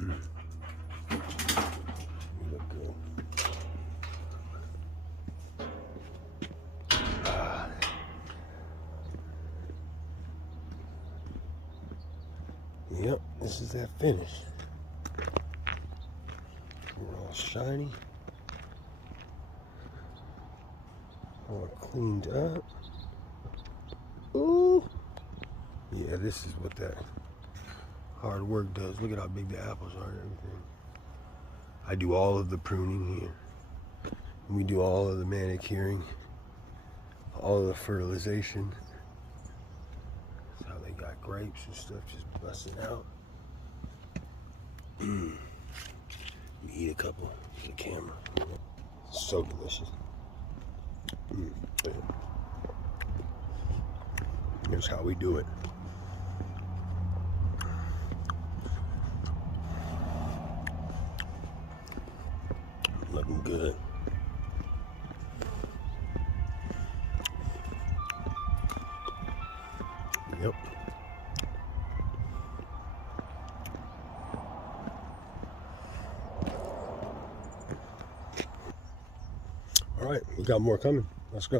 Look good. Yep, this is that finish. We're all shiny. All cleaned up. Ooh. Yeah, this is what that hard work does. Look at how big the apples are and everything. I do all of the pruning here. And we do all of the manicuring, all of the fertilization. That's how they got grapes and stuff just busting out. Let me eat a couple for the camera. It's so delicious. Here's how we do it. Looking good. Yep. All right, we got more coming. Let's go.